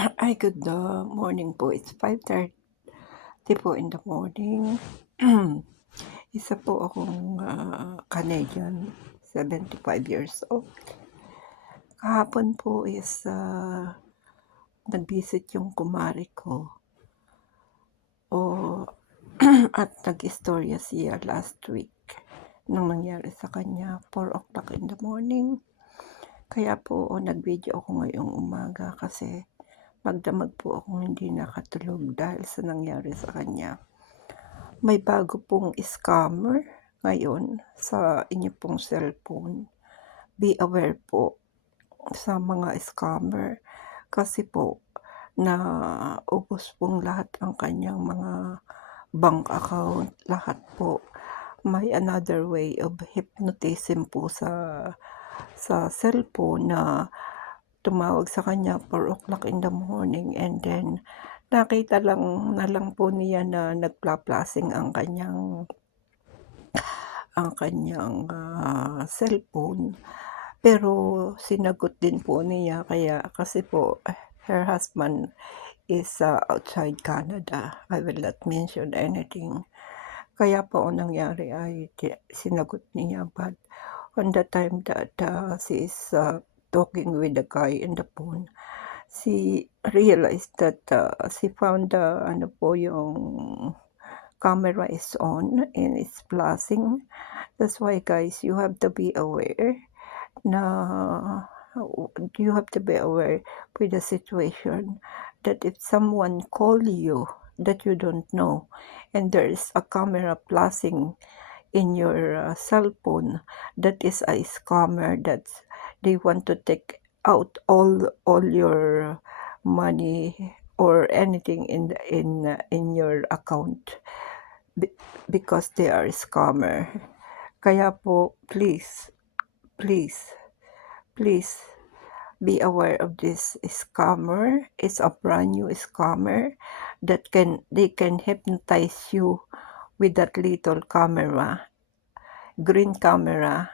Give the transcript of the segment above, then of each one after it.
Ay, good morning po. It's 5:30 po in the morning. Isa po akong Canadian, 75 years old. Kahapon po is nag-visit yung kumari ko. At nag-istorya siya last week nang nangyari sa kanya, 4 o'clock in the morning. Kaya po nag-video ako ngayong umaga kasi magdamag po akong hindi nakatulog dahil sa nangyari sa kanya. May bago pong scammer ngayon sa inyo pong cellphone. Be aware po sa mga scammer kasi po naubos pong lahat ang kanyang mga bank account, lahat po. May another way of hypnotism po sa cellphone na tumawag sa kanya 4 o'clock in the morning, and then nakita na lang po niya na nagpla-flashing ang kanyang cellphone. Pero sinagot din po niya kasi po her husband is outside Canada. I will not mention anything. Kaya po ang nangyari ay sinagot niya, but on the time that she is talking with the guy in the phone, she realized that she found yung camera is on and it's flashing. That's why, guys, you have to be aware with the situation that if someone call you that you don't know and there is a camera flashing in your cell phone, that is a scammer. That they want to take out all your money or anything in your account because they are scammer. Kaya po, please be aware of this scammer. It's a brand new scammer that they can hypnotize you with that little camera, green camera.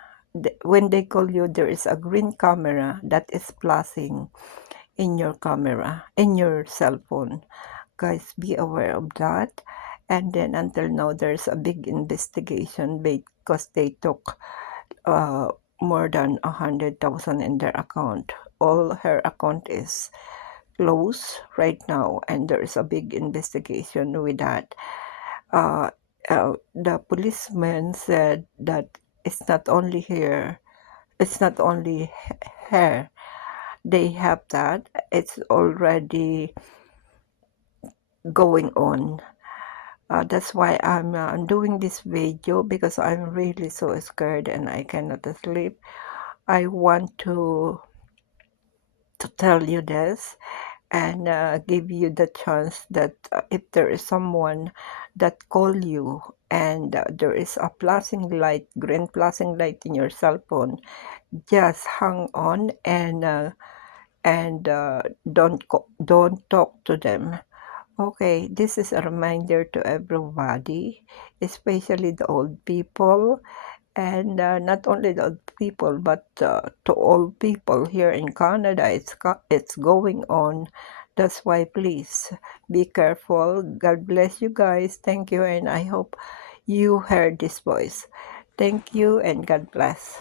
When they call you, there is a green camera that is flashing in your camera, in your cell phone. Guys, be aware of that. And then until now, there's a big investigation because they took more than 100,000 in their account. All her account is closed right now, and there is a big investigation with that. The policeman said that it's not only her, they have that. It's already going on. That's why I'm doing this video, because I'm really so scared and I cannot sleep. I want to tell you this and give you the chance that if there is someone that call you and there is a flashing light, green flashing light in your cell phone, just hang on and don't talk to them. Okay, this is a reminder to everybody, especially the old people, and not only the old people, but to all people here in Canada. It's going on. That's why, please be careful. God bless you guys. Thank you, and I hope you heard this voice. Thank you, and God bless.